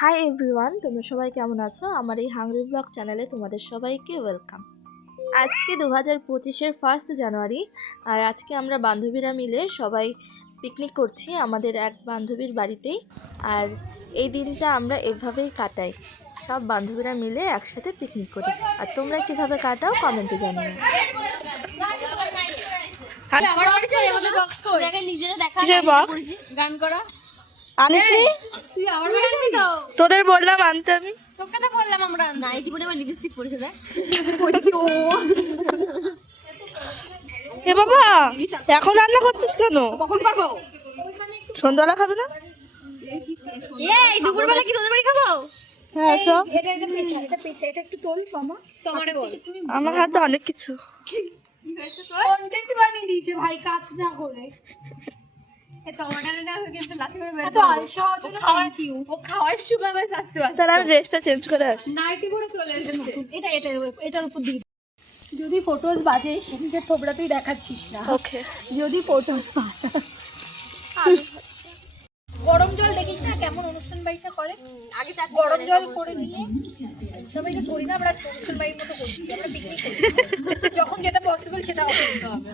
Hi everyone, তোমরা সবাই কেমন আছো? আমার এই হাংরি ব্লগ চ্যানেলে তোমাদের সবাইকে ওয়েলকাম। আজকে 2025-এর 1 জানুয়ারি, আর আজকে আমরা বান্ধবীরা মিলে সবাই পিকনিক করছি আমাদের এক বান্ধবীর বাড়িতেই। আর এই দিনটা আমরা এভাবেই কাটাই, সব বান্ধবীরা মিলে একসাথে পিকনিক করি। আর তোমরা কিভাবে কাটাও কমেন্টে জানিও। গান করা আনিসনি? তোদের বললাম আনতে, আমি তোকে তো বললাম আমরা নাইটি পরে আমার লিপস্টিক পরেছে দেখ। এ বাবা, এখন রান্না করছিস কেন? কখন করবো? সন্ধ্যাবেলা খাবে না? এই দুপুরবেলা কি তোদের বাড়ি খাবো? হ্যাঁ চ। এটা একটু তোল মামা, তোমারে বল। আমার হাতে অনেক কিছু কি হয়েছে তোর? কন্টেন্ট বানিয়ে দিয়েছে ভাই, কাজ না করে। যদি ফটোজ বাজে সেদিকে থোবড়াতেই দেখাচ্ছিস না। ওকে, যদি ফটোজ গরম জল দেখিস না কেমন অনুষ্ঠান বাড়িতে করে, আগে গরম জল করে নিয়ে সবাইকে ধরি না, আমরা অনুষ্ঠান বাড়ির মতো করছি, আমরা পিকনিক করি। যখন যেটা পসিবল সেটা করতে হবে।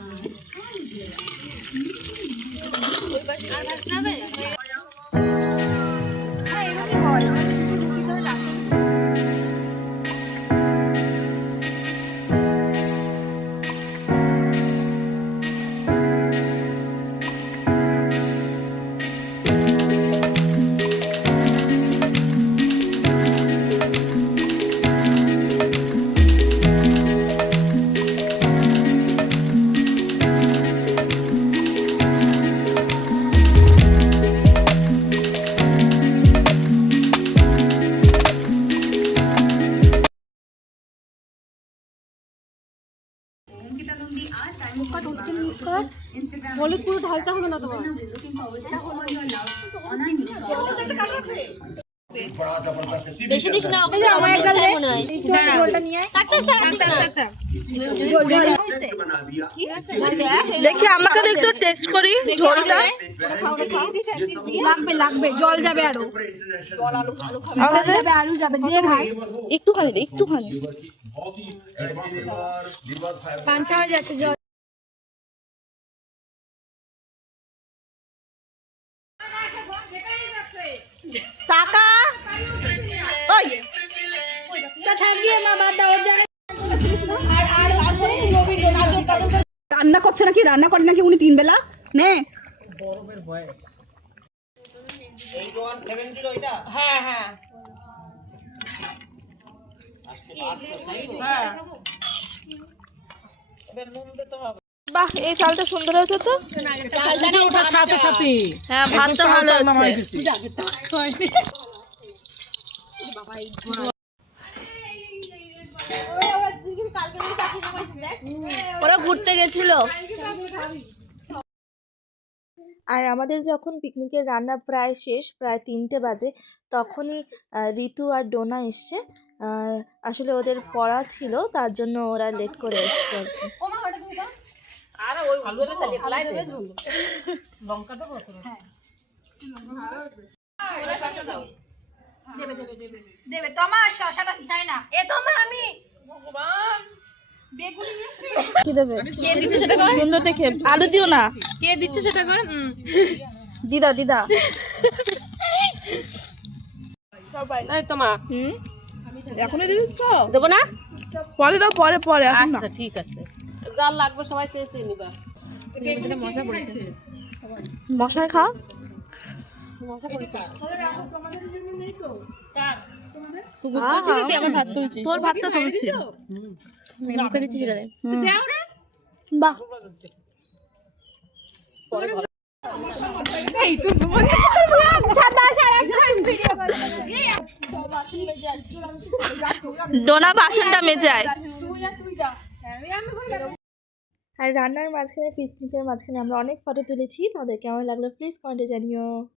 হলুদ পুরো ঢালতে হবে না তোমার। বেশি দিস না, ওকে আমার গালে মনে হয় জলটা নিয়ে আয়। দেখি আমাকে একটু টেস্ট করি ঝোলটা। লাগবে লাগবে, জল যাবে আরো, আলু যাবে দে ভাই, একটুখানি দে, একটুখানি পাঁচা হয়ে যাচ্ছে জল। টাকা ওই রান্না করছে নাকি, রান্না করে নাকি উনি 3 বেলা নে গরমের ভয়ে। এই 170 এটা, হ্যাঁ হ্যাঁ হ্যাঁ, এবার নুন দিতে হবে। বাহ, এই চালটা সুন্দর হয়েছে তো। চালটা ওটার সাথে সাথে, হ্যাঁ ভাতটা ভালো হচ্ছে। ওরা ঘুরতে গেছিল। আর আমাদের যখন পিকনিকের রান্না প্রায় শেষ, প্রায় 3টে বাজে, তখনই ঋতু আর ডোনা এসছে। আসলে ওদের পড়া ছিল, তার জন্য ওরা লেট করে এসছে আর কি দেবে। কে দিচ্ছে সেটা কর, সুন্দর দেখে। আলু দিও না, কে দিচ্ছে সেটা কর। দিদা দিদা এই তোমা এখনই দিচ্ছ? দেবো না, পরে দাও, পরে পরে। আচ্ছা ঠিক আছে, জাল লাগবে সবাই চেয়ে চেয়ে নিবা। মশলা পড়েছে, মশলা খাও। তোর ভাতটা তুলছি, মুখে দিচ্ছি সেটা। বাহ, ডোনা বাসনটা মেজায়। আর রান্নার মাঝখানে, পিকনিকের মাঝখানে আমরা অনেক ফটো তুলেছি। তোমাদের কেমন লাগলো প্লিজ কমেন্টে জানিও।